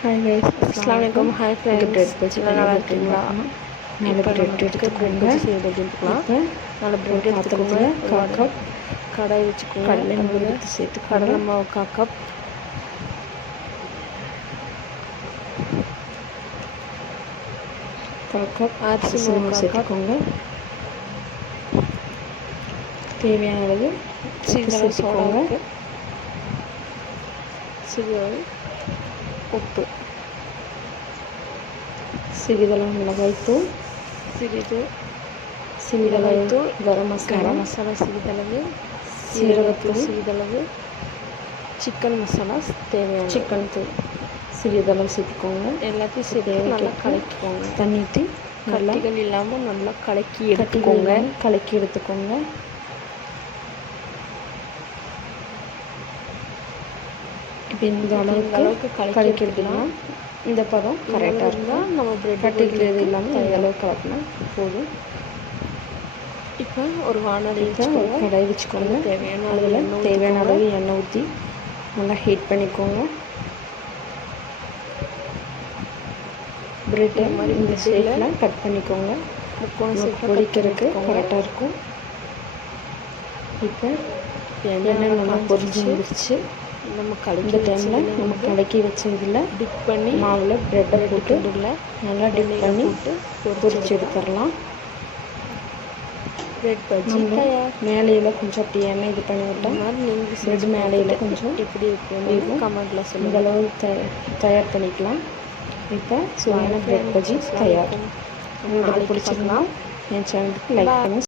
Hi guys, அஸ்ஸலாமு அலைக்கும். Hi இது ஃப்ரெண்ட்ஸ், பிரெட் பஜ்ஜி எல்லாம் நல்லா எப்படி இருக்கீங்களா? நாலு இப்போ பிரெட் நம்ம எடுத்துக்கோங்க. பஜ்ஜி செய்யறது எப்படி இருக்கலாம். இப்போ நாலு ஒரு பிரெட் எடுத்துக்கோங்க. பாத்திரத்தில் கப் கடாய் வச்சுக்கோங்க. கடலை மாவு அதில் எடுத்து சேர்த்துக்கோங்க. கடலை மாவு 1/4 கப், அரிசி மாவு 1/4 கப், தேவையான அளவு சிறிதளவு சோடா சேர்த்துக்கோங்க. உப்பு, சிறிதளவு உப்பு, சிறிதளவு மிளகாய்த்தூள், சிறிதளவு கரம் மசாலா, சிறிதளவு சீரகத்தூள், சிறிதளவு சிக்கன் மசாலா, தேவையான சிக்கன் தூள் சிறிதளவு சேர்த்துக்கோங்க. எல்லாத்தையும் சேர்த்து நல்லா கலக்கிக்கோங்க. தண்ணி ஊற்றி நல்லா கட்டிகள் இல்லாமல் நல்லா கலக்கி எடுத்துக்கோங்க. இப்போ இந்த அளவுக்கு கலக்கி எடுத்துக்கலாம். இந்த பதம் கரெக்டாக இருந்தால் நம்ம கட்டிகள் எது இல்லாமல் இந்த அளவுக்கு கலக்கினா போதும். இப்போ ஒரு வானொலி ஒரு கடாய் வச்சுக்கோங்க. அதில் தேவையான அளவு எண்ணெய் ஊற்றி நல்லா ஹீட் பண்ணிக்கோங்க. பிரெட்டை இந்த ஷேப்பில் கட் பண்ணிக்கோங்க. பொரிக்கிறதுக்கு கரெக்டாக இருக்கும். இப்போ எண்ணெய் நல்லா பொரிஞ்சு வந்துருச்சு. இந்த டைமில் நம்ம கலக்கி வச்ச இதில் டிப் பண்ணி மாவில் ப்ரெட்டை போட்டு நல்லா டிப் பண்ணி பொரிச்சு எடுத்துடலாம். பிரெட் பஜ்ஜி மேலையில் கொஞ்சம் அப்படி எண்ணெய் இது பண்ணி விட்டோம். பிரெட் மேலையில் கொஞ்சம் எப்படி இருக்குன்னு கமெண்ட்டில் சொல்லுங்கள். இந்த அளவு தயார் பண்ணிக்கலாம். இப்போ சுவையான பிரெட் பஜ்ஜி தயார். உங்களுக்கு பிடிச்சிருந்தா என் சேனலுக்கு லைக் பண்ணி